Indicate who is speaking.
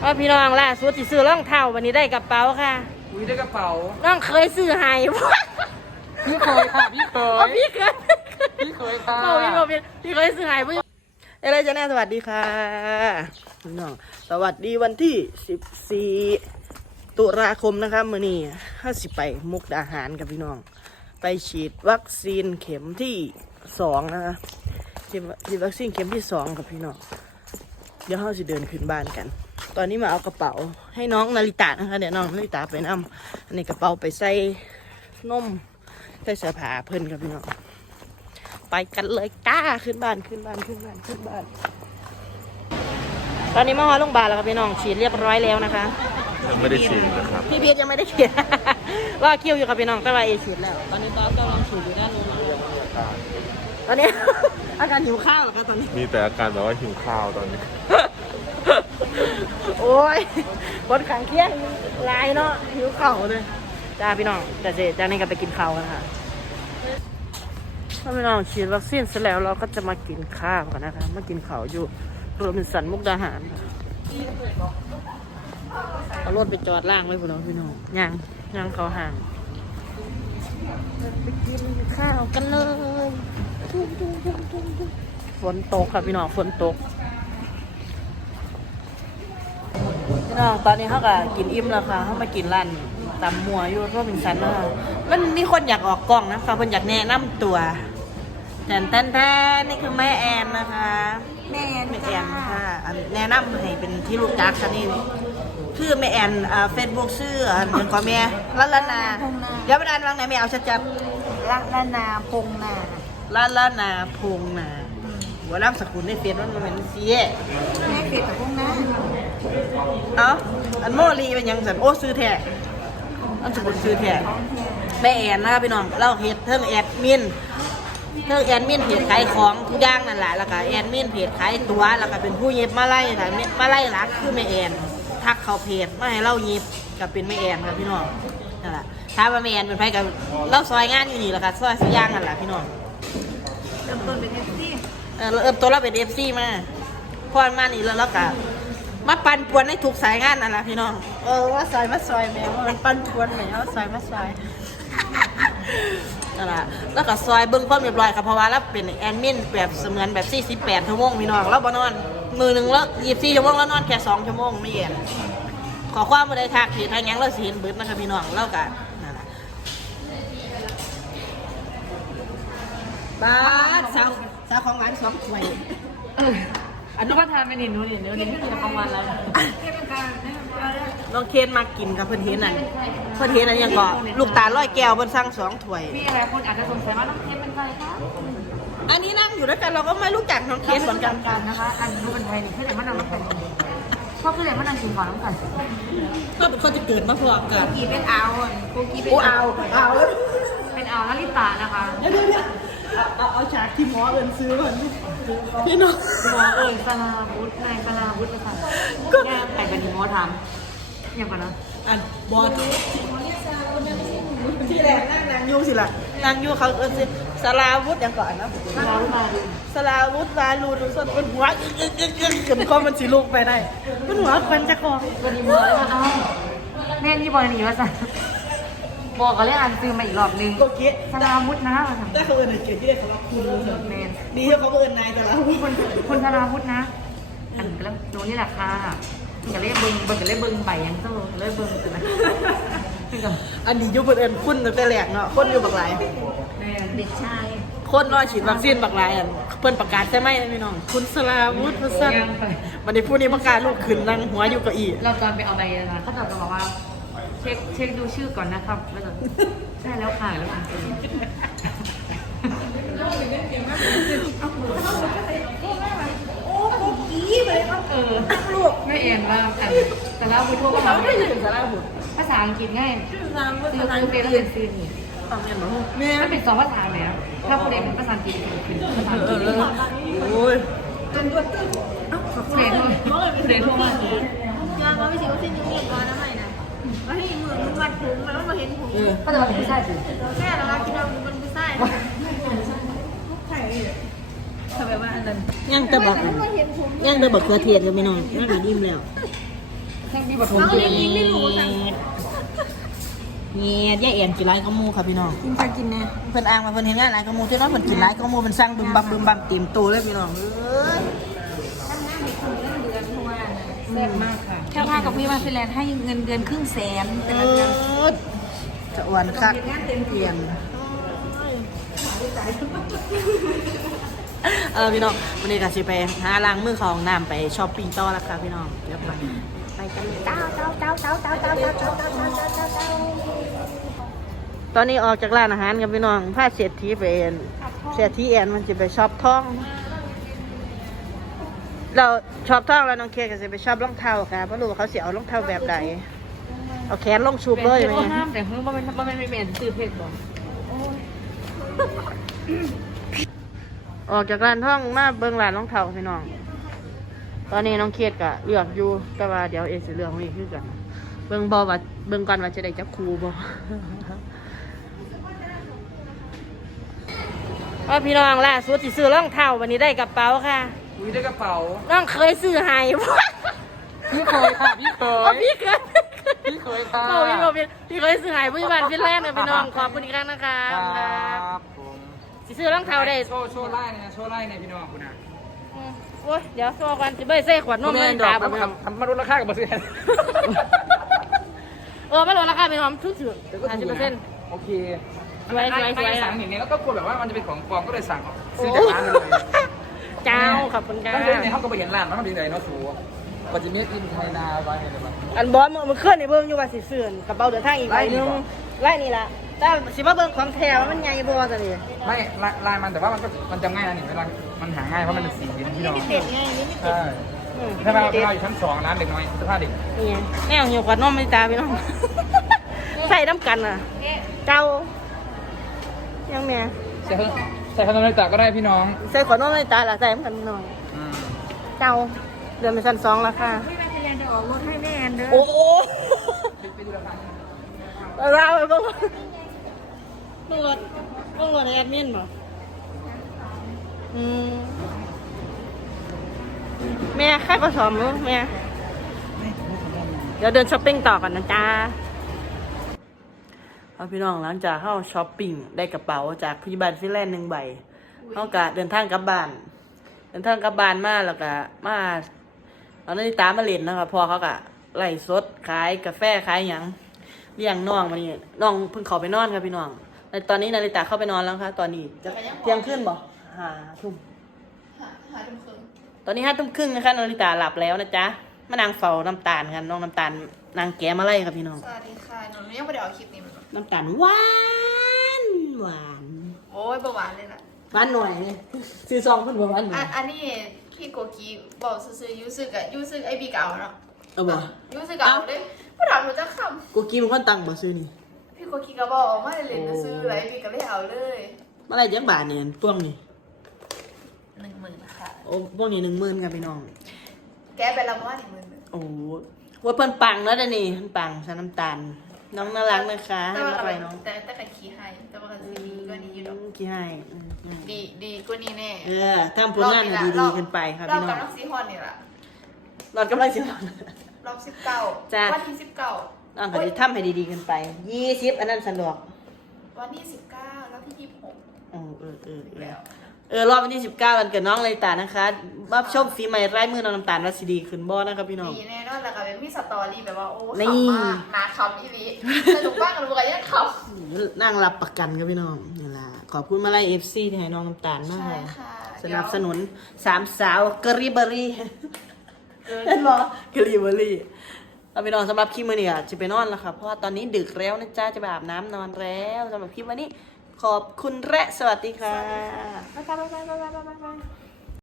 Speaker 1: ว่าพี่น้องล่าสุดที่ซื้อรองเท้าวันนี้ได้กระเป๋าค่ะ
Speaker 2: อุ้ยได้กระเป๋า
Speaker 1: น้องเคยซื้อให้
Speaker 2: พี่เคยค่ะพี่เคย
Speaker 1: พี่เคย
Speaker 2: ค่ะ
Speaker 1: พี่เคยซื้อให้อะไรจะแน่สวัสดีค่ะพี่น้องสวัสดีวันที่14ตุลาคมนะครับมื้อนี้50ไปมุกดาหารกับพี่น้องไปฉีดวัคซีนเข็มที่2นะคะฉีดวัคซีนเข็มที่2กับพี่น้องเดี๋ยวเราจะเดินขึ้นบ้านกันตอนนี้มาเอากระเป๋าให้น้องนาริตะนะคะเดี๋ยวน้องนาริตะไปนำอันนี้กระเป๋าไปใส่นมใส่เสื้อผ้าเพิ่นกับพี่น้องไปกันเลยก้าขึ้นบ้านตอนนี้มาฮอโรงพยาบาลแล้วครับพี่น้องฉีดเรียบร้อยแล้วนะคะ
Speaker 3: ยังไม่ได้ฉีดนะครับ
Speaker 1: พี่เบียร์ยังไม่ได้ฉีด รอคิวอยู่กับพี่น้องก็ว่าฉีดแล้วตอนนี้ก็กำลังฉีดอยู่ด้านนู้นตอนนี้ อาการหิวข้าวเหรอคะตอนนี้
Speaker 3: มีแต่อาการแบบว่าหิวข้าวตอนนี้
Speaker 1: โอ้ยคนขังเคียงลายเนาะหิวข้าวเลยจ้าพี่น้องแต่จ้านี่ก็ไปกินข้าวกันค่ะถ้าพี่น้องฉีดวัคซีนเสร็จแล้วเราก็จะมากินข้าวกันนะคะมากินข้าวอยู่โรบินสันมุกดาหารเอารถไปจอดล่างไว้พี่น้องย่างเขาห่างไปกินข้าวกันเลยฝนตกค่ะพี่น้องฝนตกพี่น้องตอนนี้เขาก็กินอิ่มแล้วค่ะเขามากินร้านตำมัวอยู่โรบินสันนะคะมันมีคนอยากออกกล้องนะคะคนอยากแนะนำตัวแทนนี่คือแม่แอนนะคะแม่แอนค่ะแนะนำให้เป็นที่รู้จักค่ะนี่ชื่อแม่แอนเฟซบุ๊กชื่อเหมือนกับแม่ละนาเดี๋ยวไปอ่านว่าไหนแม่เอาชัด
Speaker 4: ๆละนาพงนา
Speaker 1: ละนาพงนาหัวน้ำสกุลในเฟซมันเหมือนเสีย
Speaker 4: แม่เฟซกับพงนา
Speaker 1: อันโมลีเป็นยังสันโอ้ซื้อแท้อันสกุลซื้อแท้แม่แอนนะคะพี่น้องเราเฮ็ดเทิงแอดมินเพจขายของทุกอย่างนั่นแหละแล้วก็แอดมินเพจขายตัวแล้วก็เป็นผู้เย็บมาไล่ค่ะมาไล่รักคือแม่แอนทักเขาเพจมาให้เราเย็บกับเป็นแม่แอนค่ะพี่น้องนั่นแหละถ้าว่าแม่แอนเป็นไผกับเราซอยงานอยู่นี่แหละค่ะซอยสุย่างนั่นแหละพี่น้อง
Speaker 4: เริ่มต้นเป็น FC
Speaker 1: เริ่มต้นเราเป็น FC มาพอมานี่แล้วก็มาปั่นป่วนในทุกสายงานนั่นแหละพี่น้องว่าซอยแมวมันปั่นป่วนแมวซอยนั่นแหละแล้วก็ซอยเบิ้งความเรียบร้อยค่ะเพราะว่าเราเป็นแอดมินแบบเสมือนแบบ48ชั่วโมงพี่น้องเราบ่นอนมือหนึ่งแล้ว24ชั่วโมงแล้วนอนแค่2ชั่วโมงไม่เย็นขอความบ่ได้ทักที่ทางยังเราสิเห็นเบิดนะคะพี่น้องเราก็นั่นแหละบ้าสาวของหวาน2ถ้วย
Speaker 4: อันนู้นก็ทานไปนิดนู้นนี่เดี๋ยวนี้ที่จะประมาณแล้ว
Speaker 1: น้องเคนมากินกับเพื่อนเห็นนั่นยังก็ลูกตาลอยแก้วเพิ่นสั่ง2ถ้วย
Speaker 4: มีอะไรคนอาจจะสงสัยว่าน้องเคนเป็นใครคะ
Speaker 1: อันนี้นั่งอยู่ด้วยกันเราก็ไม่รู้จักน้องเคนเหมือนกัน
Speaker 4: นะคะอันนี้เป็นใครนี่คือแต่ว่าน้องเป็นพ่อคือแต่ว่าน้องกินก่อนน้องกัน
Speaker 1: ก็เป็นคนจะเกิดมาพอเกิด
Speaker 4: กีเป็นเอากีเป็น
Speaker 1: เอา
Speaker 4: เป็นเอานาริตานะคะ
Speaker 1: เนี่ยเอาฉากที่หมอเอิญซื้อมันพี่น้อง
Speaker 4: หมอสลาวุฒินายสลาวุฒิภาษาแง่แต่กันหมอทำอย่างก่อนนะ
Speaker 1: อันบอที่แรกนั่งยูสิล่ะนั่งยูเขาสลาวุฒิอย่างก่อนนะสลาวุฒิวาลูดูสดเป็นหัวขึ้นก็มันสิลูกไปได้เป็นหัวควันจะคอ
Speaker 4: วันนี้หมอแม่นี่บอลนี่ว่าสั่งบอกก็เลยอ่านซื้อมาอีกรอบนึง
Speaker 1: ก็เก๊
Speaker 4: สลาวุฒินะ
Speaker 1: แต่เขาเอิญเกียรติที่ได้สำหรับคุณ
Speaker 4: แมน
Speaker 1: ดีที่เขาเอิญนายสลาวุฒิ
Speaker 4: คนสลาวุฒินะอันก็แล้วโน่นนี่แหละค่ะก็เลยเบิ้งใบยังโตเลยเบิ้งตื่นนะ
Speaker 1: อันนี้ยุบเอิญคุณแต่แหลกเนาะคนอยู่บักหลาย
Speaker 4: เด็กชาย
Speaker 1: คนรอฉีดวัคซีนบักหลายเพิ่นประกาศใช่ไหมพี่น้องคุณสลาวุฒิสั้นวันนี้ผู้นี้ประกาศลูกขึ้นนั่งหัวอยู่เก้าอี้
Speaker 4: เราตอนไปเอาใบนะเขาจะบอกว่าเช็คดูชื่อก่อนนะครับแล้วใช่แล้วค่ะแล้วอ่าน
Speaker 1: โอ้โหกี้ไปเลย
Speaker 4: ลูกไม่เอ็นว่าแต่ละบุตรพวก
Speaker 1: เราไม่ถึงสาระบุตร
Speaker 4: ภาษาอังกฤษง่ายคือเฟรนเรียนซีนี่ไม่เป็น2ภาษาเลยถ้าผู้เรียนเป็นภาษาอังกฤษเป็นภาษาอังกฤษ
Speaker 1: โอ้ย
Speaker 4: จนด้วยผู้เรียนทั่วมา
Speaker 5: ยังว่าไม่ใช่ว่าเส้นยุ่งยังร้อนนะไม่นะว่าให้เหมือนมันวัดผมมันว่าเห็นผม
Speaker 4: ก็จะมาเป็นผู้ชายสิ
Speaker 5: แค่เราคิดว่ามันผู้ชายทำไมว่าอันนั้น
Speaker 1: ยังจะบอกเกลือเทียนกับพี่น้องยังหาดิ้มแล้ว
Speaker 2: แค่พี่ปฐม
Speaker 5: น้อง
Speaker 2: ตัว
Speaker 5: เล่นยิงไม่รู้สั่ง
Speaker 1: เงียย่าเอ็นกินไรก็มูค่ะพี่น้อง
Speaker 5: กินไปกินแน่
Speaker 1: เพิ่นอ้างมาเพิ่นเห็นงานไรก็มูที่น้องเพิ่นกินไรก็มูเพิ่นสั่งบึมบัมเต็มตัวเลยพี่น้องเอ้ย
Speaker 5: ทำงานในคนเรื่องเดือนทุกวัน
Speaker 4: แซ่บมากค่ะ
Speaker 5: แค่พากับพี่มาฟินแลนด์ให้เงินเดือน100,000แต่ละเดือน
Speaker 1: จะอ้วนคัก
Speaker 5: ทำงานเต็ม
Speaker 1: เป
Speaker 5: ที่
Speaker 1: ลี่ยนพี่น้องวันนี้ก็สิไปหาล้างมือของน้ำไปช้อปปิ้งต่อแล้วค่ะพี่น้องเดี๋ยวไปกันเลยตอนนี้ออกจากร้านอาหารกันพี่น้องพาเศรษฐีไปเอ็นเศรษฐีแอนมันจะไปช็อปท่อง เราช็อปท่องแล้วน้องเคก็จะไปช็อปรองเท้าค่ะเพราะรู้ว่าเขาเสียเอารองเท้าแบบใดเอาแขนลงชูบเลยไหม
Speaker 4: ห้ามแต่เพิ่งว่ามันไม่เป็นซื้อเพชรบอก
Speaker 1: ออกจากร้านท่องมาเบิ่งร้านรองเท้าพี่น้อง ตอนนี้น้องเคก็เลือกอยู่แต่ว่าเดี๋ยวเอสิเลือกไม่คือกัน เบิ่งบอว่าเบิ่งก่อนว่าจะได้จับครูบอ ว่าพี่น้องล่าสุดที่ซื้อรองเท้าวันนี้ได้กระเป๋าค่ะ
Speaker 2: อุ้ยได้กระเป๋า
Speaker 1: น้องเคยซื้อให้
Speaker 2: พี่เคยค่ะพี่เค
Speaker 1: อ๋อ
Speaker 2: ย
Speaker 1: พี่เคย
Speaker 2: พี่เคยค่ะ
Speaker 1: โอ้พี่เคยซื้อให้ผู้บ้านฟินแลนด์นะพี่น้องขอบคุณอีกครั้งนะคะ
Speaker 2: ครับผม
Speaker 1: สิซื้อรองเท้าได้
Speaker 2: โชว์ไล่เนี่ยโชว์ไล่เนี่ยพี่น้องคุณนะ
Speaker 1: โอ้ยเดี๋ยวโซ่กันสิเบ้ยเซ่ขวดนม
Speaker 2: แม่
Speaker 1: เล่น
Speaker 2: ดอ
Speaker 1: ตาก บ่
Speaker 2: ทำมาลดราคากับบริษัท
Speaker 1: ไม่ลดราคาพี่น้องทุกถึง50%
Speaker 2: โอเค
Speaker 1: สวย
Speaker 2: สั่งอย่างนี้แล้วก็กลัวแบบว่ามันจะเป็นของปลอมก็เลยสั่งซื้อจากร้านเลย
Speaker 1: เจ้าขอบคุณค่ะ
Speaker 2: ตั้งแต่ในห้องก็ไปเห็นร้านมันก็ดีเลยเนาะสูปัจจุบันอินไทยนาไปเลยแบบ
Speaker 1: อันบอสมันเคลื่อนในเบิ้งอยู่ว่าสิเสื่อนกระเป๋าเดินทางอีกใบหนึงไล่นี่ละแต่สิมาเบิ้งของแถวมันใหญ่บ่ซะนี่
Speaker 2: ไม่ลายมันแต่ว่ามันจำง่ายนะนี่เวลามันหาง่ายเพราะมันเป็นสีที่เรา
Speaker 5: ไม่ติดไงนี่ไม่ติด
Speaker 2: ใช่ถ้าเราอยู่ชั้น2ร้านเด็กน้อยเสื้อผ้าเด็ก
Speaker 1: นี่แม่หิวขวดนมไม่ตาพี่น้องใส่น้ำกันน่ะเจ้ายังแม่
Speaker 2: ใส่ขนมในตักก็ได้พี่น้อง
Speaker 1: ใส่ขวดนมไม่ตาละใส่น้ำกันพี่น้องเจ้าเดือนไปชั้น2แล้วค่ะ
Speaker 5: พี่แม่ฟินแลนด์จะออกรถให้แม่แอนเด้อ
Speaker 1: โอ้โห
Speaker 2: ไปดูราคา
Speaker 1: เราไปเบิ้งรถแอดมินบ่แม่ใครผสมรู้แม่เดี๋ยวเดินช้อปปิ้งต่อก่อนนะจ๊ะเอาพี่น้องหลังจากเข้าช้อปปิ้งได้กระเป๋าจากพิบัติฟินแลนด์1 ใบเขาก็เดินทางกลับบ้านมาแล้วก็มาเอานาฬิกามาเล่นนะครับพอเขาก็ไล่สดขายกาแฟขายหยังเลี้ยงน้องมานี่น้องเพิ่งเข้าไปนอนครับพี่น้องในตอนนี้นาฬิกาเข้าไปนอนแล้วค่ะตอนนี้จะเที่ยงคืนบ่5 ทุ่ม
Speaker 5: หาทุ่มครึ่ง
Speaker 1: ตอนนี้5 ทุ่มครึ่งนะคะนาฬิกาหลับแล้วนะจ๊ะมานางเฝ้าน้ำตาลกันน้องน้ำตาลนางแกะมาไล่ครับพี่น้อง
Speaker 5: สวัสดีค่ะหนูยังไม่ได้เอาคลิปนี้มา
Speaker 1: น้ำตาลหวาน
Speaker 5: โอ้ยเบาหวานเลยล่ะ
Speaker 1: หวานหน่อยนี่ซื้อซองเพิ่นบ่หวานหน่อย
Speaker 5: อันนี้พี่โกกีบอกซื้อยูซึกอะยูซึกไอบีเก่าเนาะ
Speaker 1: เอาบ่
Speaker 5: ยูซึกเก่าเด้ผู้ถามหนูจะค
Speaker 1: กูกินเป็นคนตังบ่ซื้อนี่
Speaker 5: ำพี่โกกีก็บอกว่าเล่นจะซื้ออะไรพี่ก็เลยเอาเลย
Speaker 1: เมื่อไหร่จักบาทนี่พวกนี้
Speaker 5: 10,000ค่ะ
Speaker 1: โอ้พวกนี้10,000ครับพี่น้อง
Speaker 5: แกไปละม้อ10,000
Speaker 1: โอ้ว่าเพิ่นปังแล้วเด้อนี่เพิ่นปังใส่น้ำตาลน้องน่ารักนะคะให้มาอะไรน้อง
Speaker 5: แต่กับขี้ให้แต่ว่าซีดีก็ดีอยู่ดอก
Speaker 1: กี่ให้
Speaker 5: ดีกว่านี้แน่
Speaker 1: ทำผลงานให้ดีๆขึ้นไปครับ
Speaker 5: รอบ
Speaker 1: พี่น้
Speaker 5: กั
Speaker 1: อบ ง
Speaker 5: น้องซีฮอนนี่แหละ
Speaker 1: รอดกำลังสิรอด
Speaker 5: รอบ19
Speaker 1: จ้ะ
Speaker 5: วันที่19
Speaker 1: น้องก็สิทำให้ดีๆขึ้นไป20อันนั้นสะดวก
Speaker 5: วันที่19แล้วที่26แล้ว
Speaker 1: รอบวันที่19วันเกิดน้องเลยตานะคะมาชมฝีใหม่ไร้มือน้องน้ำตาลว่าสิดีขึ้นบ่นะครับพี่น้อง
Speaker 5: ดีแน่นอนแล้วก็เป็นมีสตอรี่แบบว่าโอ้
Speaker 1: นี่
Speaker 5: ขำมากนาคำอีหลีสนุกมากกับลูกก็ยังขำ
Speaker 1: นั่งรับประกันครับพี่น้องนี่ล่ะขอบคุณมาลัย FC ที่ให้น้องน้ำตาลมาก
Speaker 5: ใช่
Speaker 1: เลย
Speaker 5: ค่ะ
Speaker 1: สนับสนุน3 สาวกรีเบอรี่เห็นบ่กรีเบอรี่เอาพี่น้องสำหรับคลิปมื้อนี้จะไปนอนแล้วค่ะเพราะว่าตอนนี้ดึกแล้วนะจ๊ะจะไปอาบน้ำนอนแล้วสำหรับคลิปวันนี้ขอบคุณและสวัสดีค่ะ
Speaker 5: บ๊ายบาย